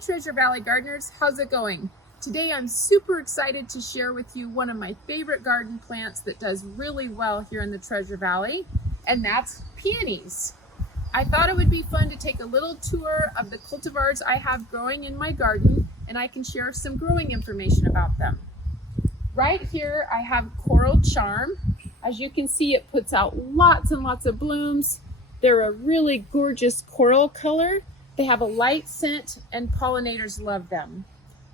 Treasure Valley gardeners, how's it going? Today I'm super excited to share with you one of my favorite garden plants that does really well here in the Treasure Valley, and that's peonies. I thought it would be fun to take a little tour of the cultivars I have growing in my garden, and I can share some growing information about them. Right here I have Coral Charm. As you can see, it puts out lots and lots of blooms. They're a really gorgeous coral color. They have a light scent and pollinators love them.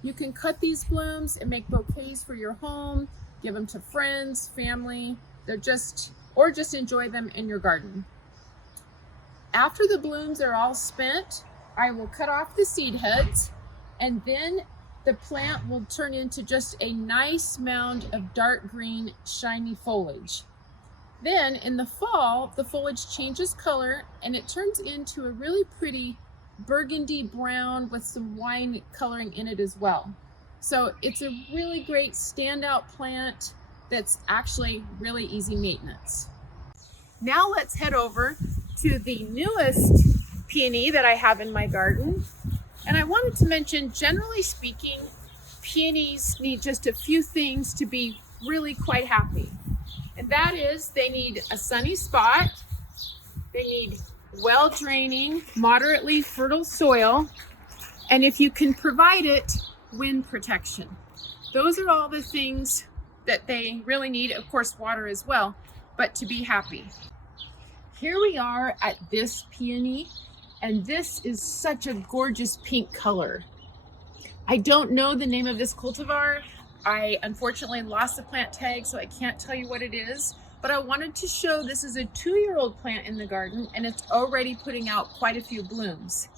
You can cut these blooms and make bouquets for your home, give them to friends, family, or just enjoy them in your garden. After the blooms are all spent, I will cut off the seed heads, and then the plant will turn into just a nice mound of dark green, shiny foliage. Then in the fall, the foliage changes color and it turns into a really pretty burgundy brown with some wine coloring in it as well. So it's a really great standout plant that's actually really easy maintenance. Now let's head over to the newest peony that I have in my garden. And I wanted to mention, generally speaking, peonies need just a few things to be really quite happy. And that is, they need a sunny spot, they need well-draining, moderately fertile soil, and if you can provide it, wind protection. Those are all the things that they really need. Of course, water as well, but to be happy. Here we are at this peony, and this is such a gorgeous pink color. I don't know the name of this cultivar. I unfortunately lost the plant tag, so I can't tell you what it is, but I wanted to show this is a 2-year-old plant in the garden, and it's already putting out quite a few blooms.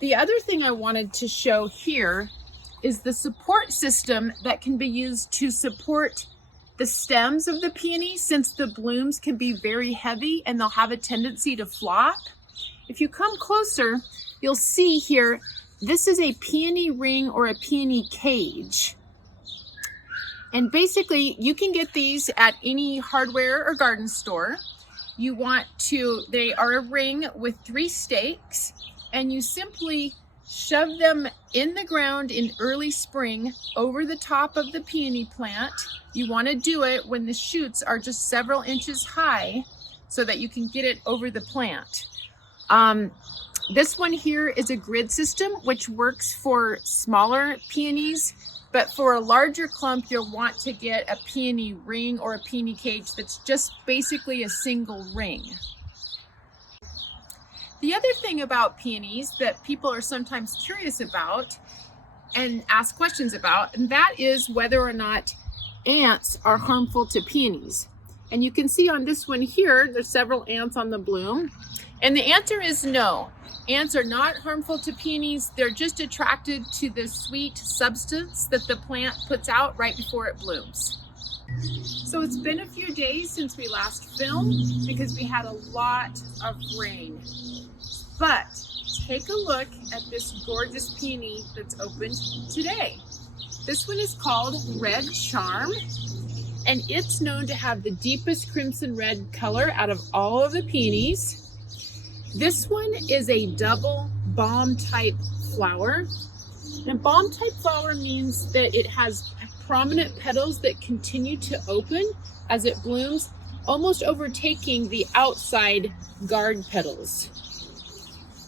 The other thing I wanted to show here is the support system that can be used to support the stems of the peony, since the blooms can be very heavy and they'll have a tendency to flop. If you come closer, you'll see here, this is a peony ring or a peony cage. And basically, you can get these at any hardware or garden store. They are a ring with 3 stakes, and you simply shove them in the ground in early spring over the top of the peony plant. You want to do it when the shoots are just several inches high so that you can get it over the plant. This one here is a grid system, which works for smaller peonies. But for a larger clump, you'll want to get a peony ring or a peony cage that's just basically a single ring. The other thing about peonies that people are sometimes curious about and ask questions about, and that is whether or not ants are harmful to peonies. And you can see on this one here, there's several ants on the bloom. And the answer is no. Ants are not harmful to peonies. They're just attracted to the sweet substance that the plant puts out right before it blooms. So it's been a few days since we last filmed because we had a lot of rain. But take a look at this gorgeous peony that's opened today. This one is called Red Charm, and it's known to have the deepest crimson red color out of all of the peonies. This one is a double balm type flower. And balm type flower means that it has prominent petals that continue to open as it blooms, almost overtaking the outside guard petals.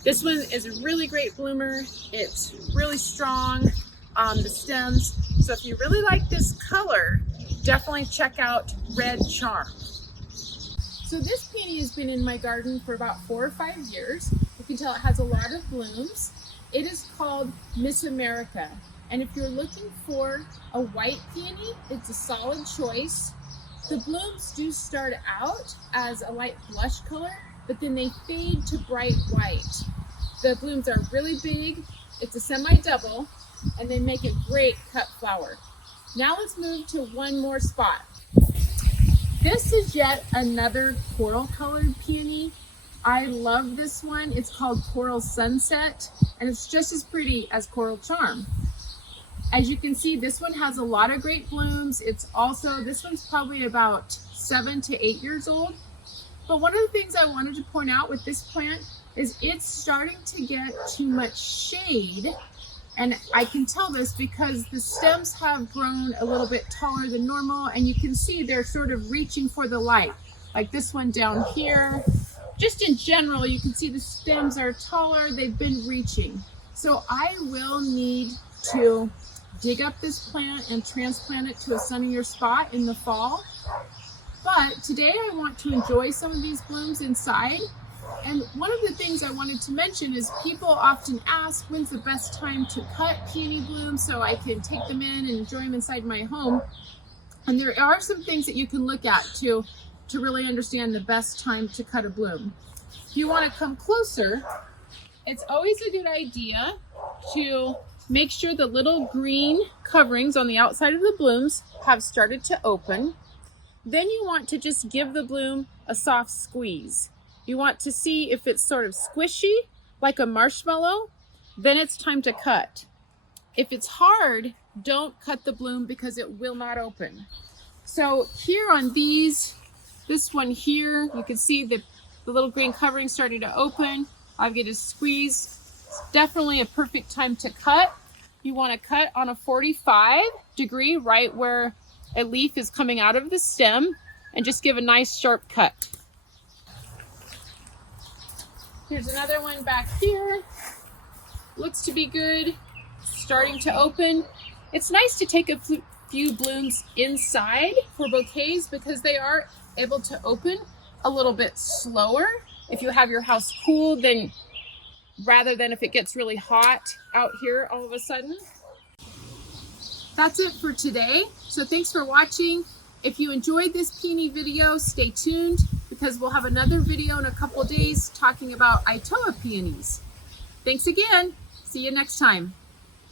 This one is a really great bloomer. It's really strong on the stems. So if you really like this color, definitely check out Red Charm. So this peony has been in my garden for about 4 or 5 years. You can tell it has a lot of blooms. It is called Miss America. And if you're looking for a white peony, it's a solid choice. The blooms do start out as a light blush color, but then they fade to bright white. The blooms are really big, it's a semi-double, and they make a great cut flower. Now let's move to one more spot. This is yet another coral colored peony. I love this one. It's called Coral Sunset, and it's just as pretty as Coral Charm. As you can see, this one has a lot of great blooms. This one's probably about 7 to 8 years old. But one of the things I wanted to point out with this plant is it's starting to get too much shade And I can tell this because the stems have grown a little bit taller than normal, and you can see they're sort of reaching for the light. Like this one down here. Just in general, you can see the stems are taller, they've been reaching. So I will need to dig up this plant and transplant it to a sunnier spot in the fall. But today I want to enjoy some of these blooms inside. And one of the things I wanted to mention is people often ask when's the best time to cut peony blooms so I can take them in and enjoy them inside my home. And there are some things that you can look at to really understand the best time to cut a bloom. If you want to come closer, it's always a good idea to make sure the little green coverings on the outside of the blooms have started to open. Then you want to just give the bloom a soft squeeze. You want to see if it's sort of squishy, like a marshmallow, then it's time to cut. If it's hard, don't cut the bloom because it will not open. So here on these, this one here, you can see the little green covering starting to open. I'll get a squeeze. It's definitely a perfect time to cut. You want to cut on a 45-degree, right where a leaf is coming out of the stem, and just give a nice sharp cut. Here's another one back here. Looks to be good. Starting to open. It's nice to take a few blooms inside for bouquets because they are able to open a little bit slower if you have your house cool than rather than if it gets really hot out here all of a sudden. That's it for today. So thanks for watching. If you enjoyed this peony video, stay tuned because we'll have another video in a couple days talking about Itoa peonies. Thanks again. See you next time.